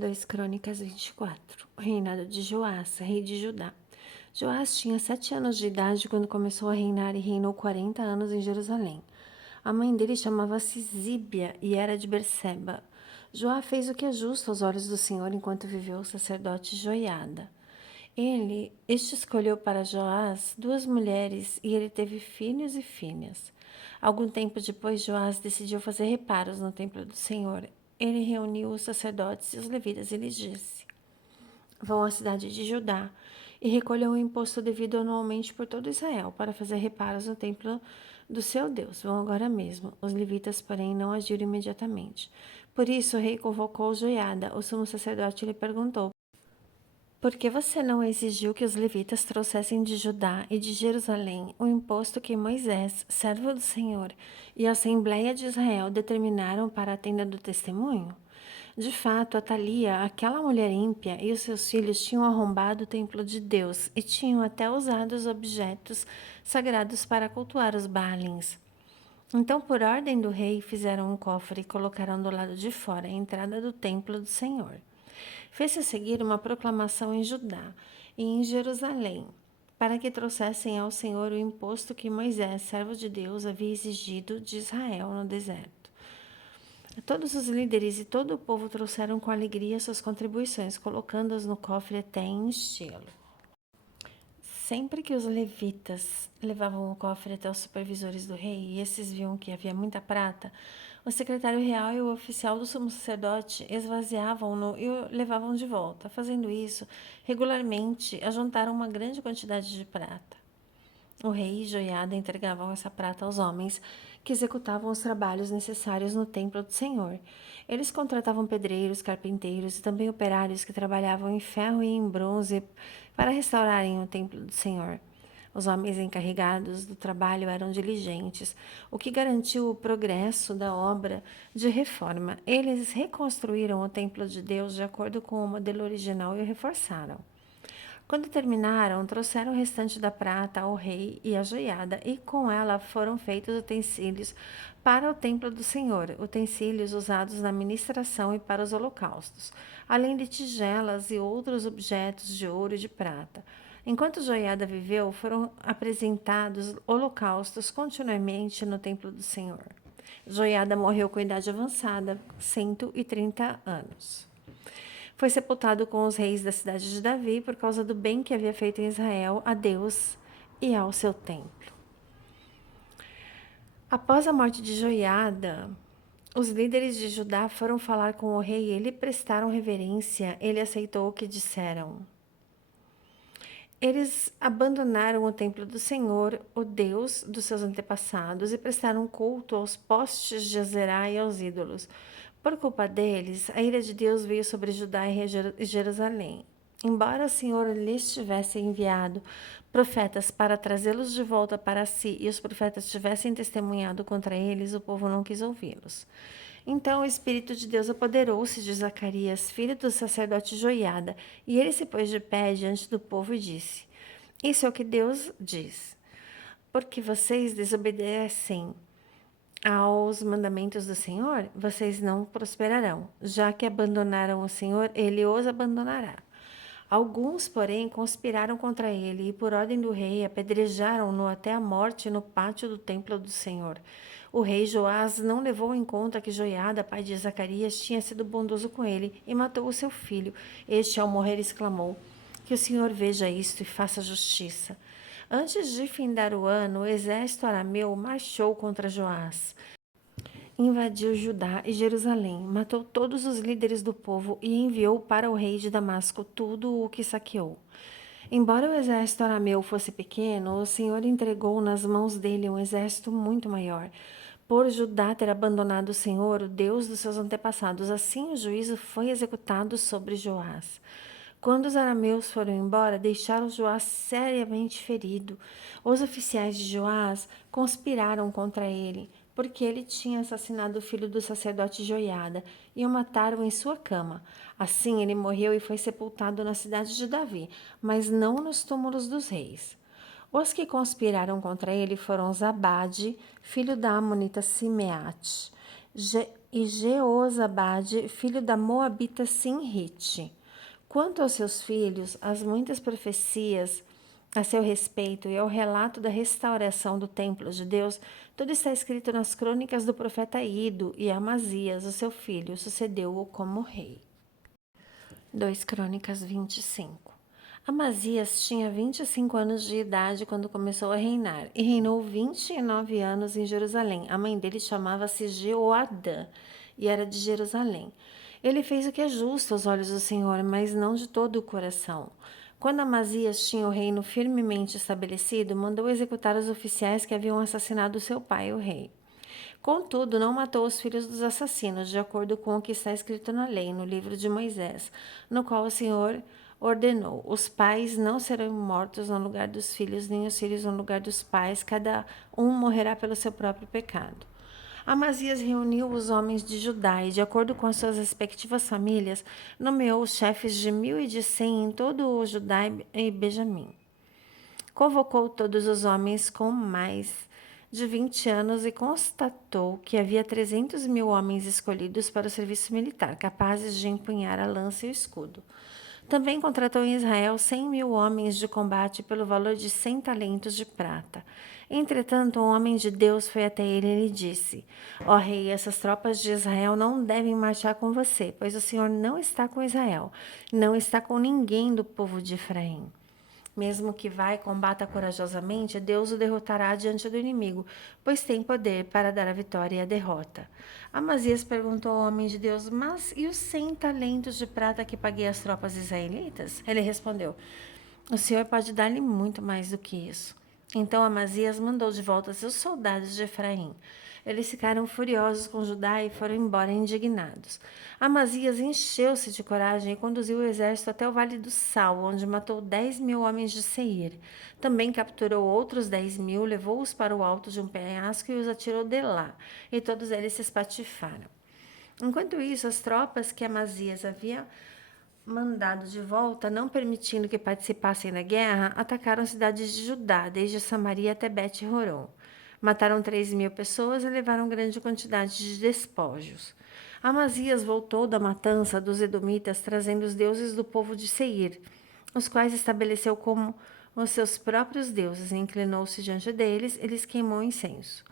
2 Crônicas 24. O reinado de Joás, rei de Judá. Joás tinha 7 anos de idade quando começou a reinar e reinou 40 anos em Jerusalém. A mãe dele chamava-se Zíbia e era de Berseba. Joás fez o que é justo aos olhos do Senhor enquanto viveu o sacerdote Joiada. Este escolheu para Joás 2 mulheres e ele teve filhos e filhas. Algum tempo depois, Joás decidiu fazer reparos no templo do Senhor. Ele reuniu os sacerdotes e os levitas e lhes disse: Vão à cidade de Judá e recolham o imposto devido anualmente por todo Israel para fazer reparos no templo do seu Deus. Vão agora mesmo. Os levitas, porém, não agiram imediatamente. Por isso, o rei convocou Joiada. O sumo sacerdote lhe perguntou: Por que você não exigiu que os levitas trouxessem de Judá e de Jerusalém o imposto que Moisés, servo do Senhor, e a Assembleia de Israel determinaram para a tenda do testemunho? De fato, Atalia, aquela mulher ímpia, e os seus filhos tinham arrombado o templo de Deus e tinham até usado os objetos sagrados para cultuar os Baalins. Então, por ordem do rei, fizeram um cofre e colocaram do lado de fora a entrada do templo do Senhor. Fez-se a seguir uma proclamação em Judá e em Jerusalém, para que trouxessem ao Senhor o imposto que Moisés, servo de Deus, havia exigido de Israel no deserto. Todos os líderes e todo o povo trouxeram com alegria suas contribuições, colocando-as no cofre até enchê-lo. Sempre que os levitas levavam o cofre até os supervisores do rei, e esses viam que havia muita prata, o secretário real e o oficial do sumo sacerdote esvaziavam-no e o levavam de volta. Fazendo isso, regularmente ajuntaram uma grande quantidade de prata. O rei e Joiada entregavam essa prata aos homens que executavam os trabalhos necessários no templo do Senhor. Eles contratavam pedreiros, carpinteiros e também operários que trabalhavam em ferro e em bronze para restaurarem o templo do Senhor. Os homens encarregados do trabalho eram diligentes, o que garantiu o progresso da obra de reforma. Eles reconstruíram o templo de Deus de acordo com o modelo original e o reforçaram. Quando terminaram, trouxeram o restante da prata ao rei e a joiada, e com ela foram feitos utensílios para o templo do Senhor, utensílios usados na ministração e para os holocaustos, além de tigelas e outros objetos de ouro e de prata. Enquanto Joiada viveu, foram apresentados holocaustos continuamente no templo do Senhor. Joiada morreu com idade avançada, 130 anos. Foi sepultado com os reis da cidade de Davi por causa do bem que havia feito em Israel a Deus e ao seu templo. Após a morte de Joiada, os líderes de Judá foram falar com o rei e lhe prestaram reverência. Ele aceitou o que disseram. Eles abandonaram o templo do Senhor, o Deus dos seus antepassados, e prestaram culto aos postes de Azerá e aos ídolos. Por culpa deles, a ira de Deus veio sobre Judá e Jerusalém. Embora o Senhor lhes tivesse enviado profetas para trazê-los de volta para si, e os profetas tivessem testemunhado contra eles, o povo não quis ouvi-los. Então o Espírito de Deus apoderou-se de Zacarias, filho do sacerdote Joiada, e ele se pôs de pé diante do povo e disse: Isso é o que Deus diz. Porque vocês desobedecem aos mandamentos do Senhor, vocês não prosperarão. Já que abandonaram o Senhor, ele os abandonará. Alguns, porém, conspiraram contra ele e, por ordem do rei, apedrejaram-no até a morte no pátio do templo do Senhor. O rei Joás não levou em conta que Joiada, pai de Zacarias, tinha sido bondoso com ele e matou o seu filho. Este, ao morrer, exclamou: Que o Senhor veja isto e faça justiça. Antes de findar o ano, o exército arameu marchou contra Joás. Invadiu Judá e Jerusalém, matou todos os líderes do povo e enviou para o rei de Damasco tudo o que saqueou. Embora o exército arameu fosse pequeno, o Senhor entregou nas mãos dele um exército muito maior. Por Judá ter abandonado o Senhor, o Deus dos seus antepassados, assim o juízo foi executado sobre Joás. Quando os arameus foram embora, deixaram Joás seriamente ferido. Os oficiais de Joás conspiraram contra ele, porque ele tinha assassinado o filho do sacerdote Joiada e o mataram em sua cama. Assim ele morreu e foi sepultado na cidade de Davi, mas não nos túmulos dos reis. Os que conspiraram contra ele foram Zabade, filho da amonita Simeate, e Jeozabade, filho da Moabita Sinrite. Quanto aos seus filhos, as muitas profecias a seu respeito e ao relato da restauração do templo de Deus, tudo está escrito nas crônicas do profeta Ido, e Amazias, o seu filho, sucedeu-o como rei. 2 Crônicas 25. Amazias tinha 25 anos de idade quando começou a reinar, e reinou 29 anos em Jerusalém. A mãe dele chamava-se Jeoadã, e era de Jerusalém. Ele fez o que é justo aos olhos do Senhor, mas não de todo o coração. Quando Amazias tinha o reino firmemente estabelecido, mandou executar os oficiais que haviam assassinado seu pai, o rei. Contudo, não matou os filhos dos assassinos, de acordo com o que está escrito na lei, no livro de Moisés, no qual o Senhor ordenou: os pais não serão mortos no lugar dos filhos, nem os filhos no lugar dos pais, cada um morrerá pelo seu próprio pecado. Amazias reuniu os homens de Judá e, de acordo com as suas respectivas famílias, nomeou os chefes de 1.100 em todo o Judá e Benjamim. Convocou todos os homens com mais de 20 anos e constatou que havia 300.000 homens escolhidos para o serviço militar, capazes de empunhar a lança e o escudo. Também contratou em Israel 100.000 homens de combate pelo valor de 100 talentos de prata. Entretanto, um homem de Deus foi até ele e lhe disse: Ó rei, essas tropas de Israel não devem marchar com você, pois o Senhor não está com Israel, não está com ninguém do povo de Efraim. Mesmo que vá e combata corajosamente, Deus o derrotará diante do inimigo, pois tem poder para dar a vitória e a derrota. Amazias perguntou ao homem de Deus: Mas e os 100 talentos de prata que paguei às tropas israelitas? Ele respondeu: O Senhor pode dar-lhe muito mais do que isso. Então Amazias mandou de volta seus soldados de Efraim. Eles ficaram furiosos com Judá e foram embora indignados. Amazias encheu-se de coragem e conduziu o exército até o Vale do Sal, onde matou 10.000 homens de Seir. Também capturou outros 10.000, levou-os para o alto de um penhasco e os atirou de lá, e todos eles se espatifaram. Enquanto isso, as tropas que Amazias havia mandado de volta, não permitindo que participassem da guerra, atacaram cidades de Judá, desde Samaria até Bet-Horon. Mataram 3.000 pessoas e levaram grande quantidade de despojos. Amazias voltou da matança dos edomitas, trazendo os deuses do povo de Seir, os quais estabeleceu como os seus próprios deuses, e inclinou-se diante deles e lhes queimou incenso.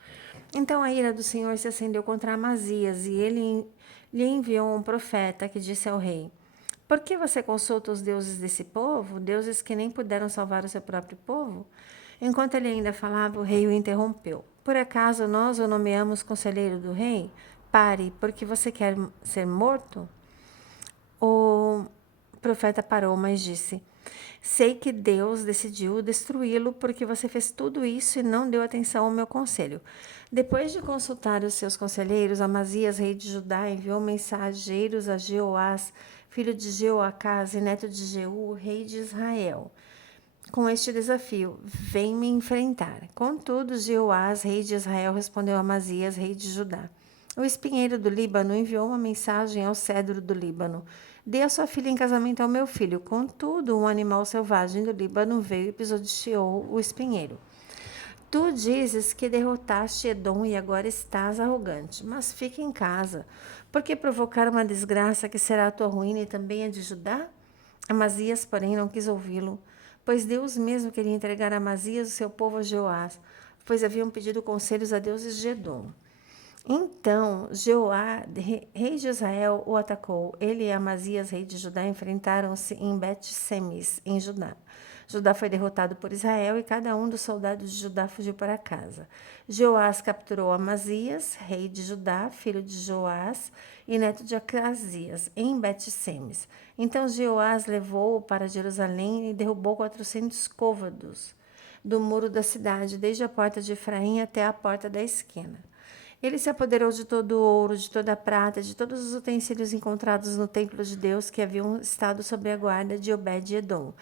Então a ira do Senhor se acendeu contra Amazias, e ele lhe enviou um profeta que disse ao rei: Por que você consulta os deuses desse povo, deuses que nem puderam salvar o seu próprio povo? Enquanto ele ainda falava, o rei o interrompeu. Por acaso nós o nomeamos conselheiro do rei? Pare, porque você quer ser morto? O profeta parou, mas disse: Sei que Deus decidiu destruí-lo porque você fez tudo isso e não deu atenção ao meu conselho. Depois de consultar os seus conselheiros, Amazias, rei de Judá, enviou mensageiros a Jeoás, filho de Jeoacás e neto de Jeú, rei de Israel, com este desafio: Vem me enfrentar. Contudo, Jeoás, rei de Israel, respondeu a Amazias, rei de Judá: O espinheiro do Líbano enviou uma mensagem ao cedro do Líbano: Dê a sua filha em casamento ao meu filho. Contudo, um animal selvagem do Líbano veio e pisoteou o espinheiro. Tu dizes que derrotaste Edom e agora estás arrogante, mas fica em casa, porque provocar uma desgraça que será a tua ruína e também a de Judá? Amazias, porém, não quis ouvi-lo, pois Deus mesmo queria entregar a Amazias o seu povo a Jeoás, pois haviam pedido conselhos a deuses de Edom. Então Jeoá, rei de Israel, o atacou. Ele e Amazias, rei de Judá, enfrentaram-se em Bet-Semes, em Judá. Judá foi derrotado por Israel e cada um dos soldados de Judá fugiu para casa. Joás capturou Amazias, rei de Judá, filho de Joás e neto de Acasias, em Bet-Semes. Então Joás levou-o para Jerusalém e derrubou 400 côvados do muro da cidade, desde a porta de Efraim até a porta da esquina. Ele se apoderou de todo o ouro, de toda a prata, de todos os utensílios encontrados no templo de Deus que haviam estado sob a guarda de Obed-Edom,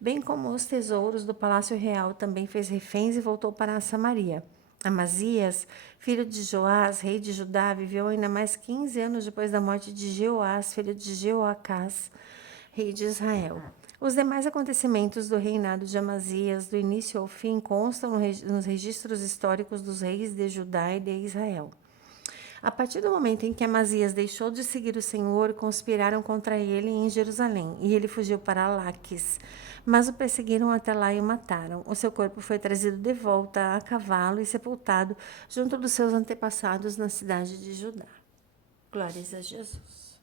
bem como os tesouros do palácio real. Também fez reféns e voltou para Samaria. Amazias, filho de Joás, rei de Judá, viveu ainda mais 15 anos depois da morte de Jeoás, filho de Jeoacás, rei de Israel. Os demais acontecimentos do reinado de Amazias, do início ao fim, constam nos registros históricos dos reis de Judá e de Israel. A partir do momento em que Amazias deixou de seguir o Senhor, conspiraram contra ele em Jerusalém, e ele fugiu para Laques. Mas o perseguiram até lá e o mataram. O seu corpo foi trazido de volta a cavalo e sepultado junto dos seus antepassados na cidade de Judá. Glórias a Jesus.